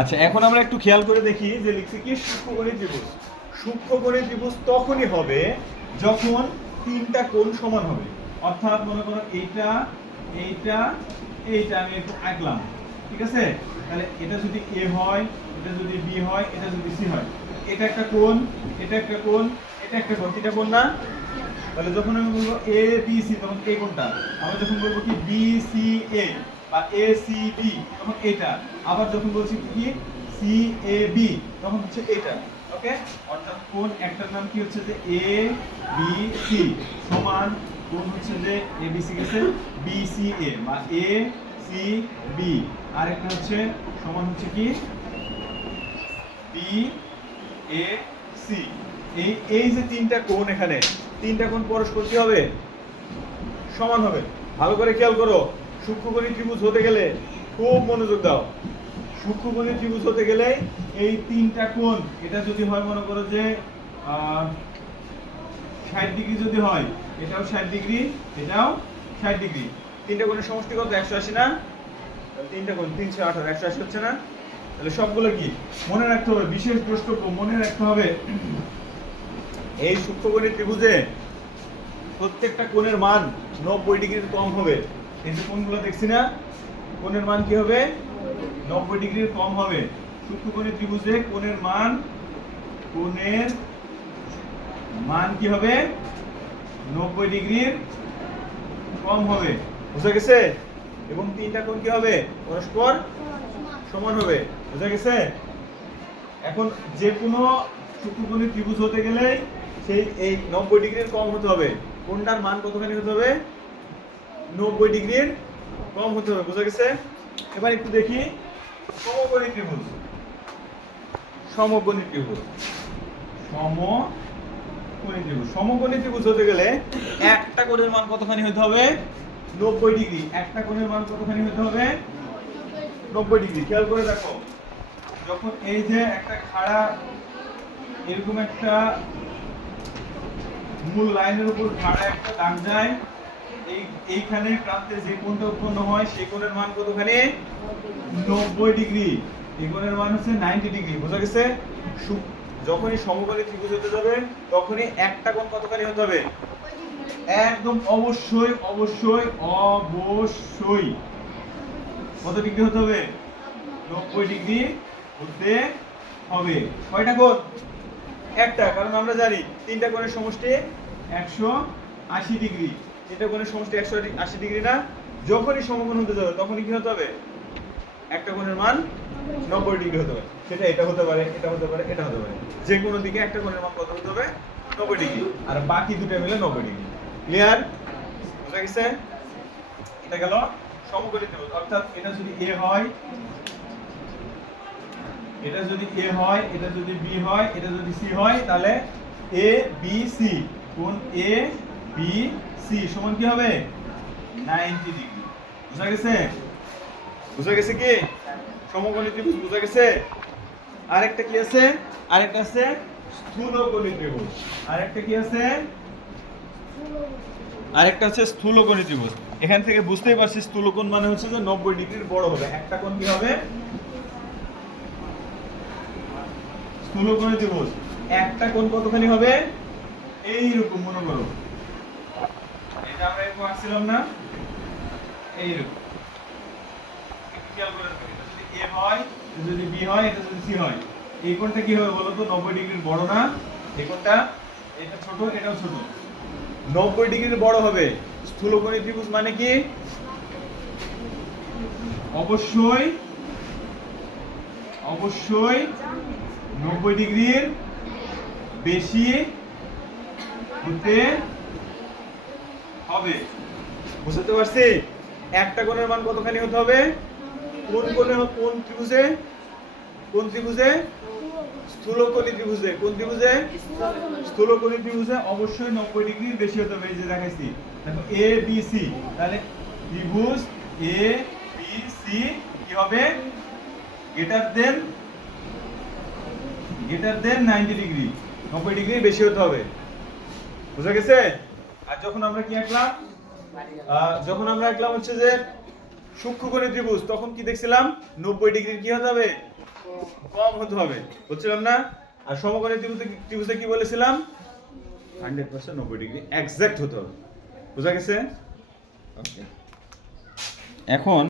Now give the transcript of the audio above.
আচ্ছা, এখন আমরা একটু খেয়াল করে দেখি যে লিখছি কি সূক্ষ্মকোণী ত্রিভুজ। সূক্ষ্মকোণী ত্রিভুজ তখনই হবে যখন তিনটা কোণ সমান হবে। অর্থাৎ মনে করো এইটা এইটা এইটা আমি একটু আঁকলাম, ঠিক আছে? তাহলে এটা যদি এ হয়, এটা যদি বি হয়, এটা যদি সি হয়, এটা একটা কোণ, এটা একটা কোণ, এটা একটা কোণ, তিনটা কোণ না? তাহলে যখন আমি বলবো এ বি সি তখন এই কোণটা, আমরা যখন বলবো কি বি সি এ বা এ সি বি তখন এটা, আবার যখন বলছি কি সি এ বি তখন হচ্ছে এটা। ওকে, অর্থাৎ কোণ একটার নাম কি হচ্ছে যে এ বি সি সমান কোণ হচ্ছে যে এ বি সি গেছে বি সি এ বা এ সি বি, আর একটা হচ্ছে সমান হচ্ছে কি বি এ সি। এই এই যে তিনটা কোণ, এখানে তিনটা কোণ পরস্পর কি হবে? সমান হবে। ভালো করে খেয়াল করো, সূক্ষ্মকোণী ত্রিভুজ হতে গেলে খুব মনোযোগ দাও। সূক্ষ্মকোণী ত্রিভুজ হতে গেলে এই তিনটা কোণ, এটা যদি হয় মনে করো যে 60 ডিগ্রি যদি হয়, এটাও 60 ডিগ্রি, এটাও 60 ডিগ্রি, তিনটা কোণের সমষ্টি কত? 180 না? তিনটা কোণ 318, 180 হচ্ছে না? তাহলে সবগুলো কি মনে রাখতে হবে? বিশেষ দ্রষ্টব্য মনে রাখতে হবে, এই সূক্ষ্মকোণী ত্রিভুজে প্রত্যেকটা কোণের মান 90 ডিগ্রির কম হবে। এই যে কোণগুলো দেখছি না, কোণের মান কি হবে? 90 ডিগ্রির কম হবে। সূক্ষ্মকোণী ত্রিভুজে কোণের মান কি হবে? 90 ডিগ্রির কম হবে। বুঝা গেছে? এবং তিনটা কোণ কি হবে? পরস্পর সমান হবে। বুঝা গেছে? এখন যে কোনো সূক্ষ্মকোণী ত্রিভুজ হতে গেলে সেই এই 90 ডিগ্রির কম হতে হবে। কোণটার মান কতখানি হতে হবে? 90 ডিগ্রির কম হতে হবে। বুঝা গেছে? এবার একটু দেখি সমকোণী ত্রিভুজ। সমকোণী ত্রিভুজ সমকোণী ত্রিভুজ হতে গেলে একটা কোণের মান কতখানি হতে হবে? 90 ডিগ্রি। একটা কোণের মান কতখানি হতে হবে? 90 ডিগ্রি। খেয়াল করে দেখো, যখন এই যে একটা খাড়া এরকম একটা মূল লাইনের উপর খাড়া একটা দাগ যায়, এইখানে প্রান্তে যে কোণটা উৎপন্ন হয় সেই কোণের মান কতখানি? 90 ডিগ্রি। এই কোণের মান হচ্ছে 90 ডিগ্রি। বোঝা গেছে? যখনই সমকোণী ত্রিভুজ হতে যাবে তখনই একটা কোণ কতখানি হতে হবে? একদম অবশ্যই অবশ্যই অবশ্যই কত ডিগ্রি হতে হবে? 90 ডিগ্রি হতে হবে। কয়টা কোণ? একটা, কারণ আমরা জানি তিনটা কোণের সমষ্টি 180 ডিগ্রি। তিনটা কোণের সমষ্টি 180 ডিগ্রি না? যখনই সমকোণ হতে যাবে তখনই কি হতে হবে? একটা কোণের মান 90 ডিগ্রি হতে হবে। সেটা এটা হতে পারে, এটা হতে পারে, এটা হতে পারে, যে কোনো দিকে একটা কোণের মান কত হতে হবে? 90 ডিগ্রি। আর বাকি দুটো মিলে 90 ডিগ্রি। ক্লিয়ার? বুঝা গেছে? এটা গেল সমকোণী ত্রিভুজ। অর্থাৎ এটা যদি এ হয়, এটা যদি এ হয়, এটা যদি বি হয়, এটা যদি সি হয়, তাহলে এ বি সি, কোণ এ বি সি সমান কি হবে? 90 ডিগ্রি। বুঝা গেছে? বুঝা গেছে কি সমকোণী ত্রিভুজ? বুঝা গেছে? আরেকটা কি আছে? আরেকটা আছে স্থূলকোণী ত্রিভুজ। আরেকটা কি আছে? আরেকটা আছে স্থূলকোণী ত্রিভুজ। এখান থেকে বুঝতেই পারছিস স্থূলকোণ মানে হচ্ছে যে 90 ডিগ্রির বড় হবে। একটা কোণ কি হবে? স্থূলকোণী ত্রিভুজ একটা কোণ কতখানি হবে? এইরকম মনে করো, এটা আমরা এরকম আঁকছিলাম না? এইরকম খেয়াল করে দেখো, এটা যদি এ হয়, এটা যদি বি হয়, এটা যদি সি হয়, এই কোণটা কি হবে বলো তো? 90 ডিগ্রির বড় না? এই কোণটা, এটা ছোট, এটাও ছোট, 90 ডিগ্রির বড় হবে। স্থূলকোণী ত্রিভুজ মানে কি? অবশ্যই অবশ্যই 90 ডিগ্রির বেশি হতে হবে। বুঝতে পারছি? একটা কোণের মান কতখানি হতে হবে? কোন ত্রিভুজে? কোন ত্রিভুজে? স্থূলকোণী ত্রিভুজে। কোন ত্রিভুজে? স্থূলকোণী ত্রিভুজে অবশ্যই 90 ডিগ্রির বেশি হতে হবে। এই যে দেখাইছি, দেখো এ বি সি, তাহলে ত্রিভুজ এ বি সি কি হবে? গ্রেটার দেন 90 ডিগ্রি, 90 ডিগ্রি বেশি হতে হবে। বুঝা গেছে? আর যখন আমরা কি আঁকলাম, হচ্ছে যে সূক্ষ্মকোণী ত্রিভুজ, তখন কি দেখছিলাম? 90 ডিগ্রির কি হতে হবে? কম হতে হবে, বুঝছিলাম না? আর সমকোণী ত্রিভুজে কি বলেছিলাম? 100% 90 ডিগ্রি এক্সাক্ট হতে হবে। বুঝা গেছে? ওকে। এখন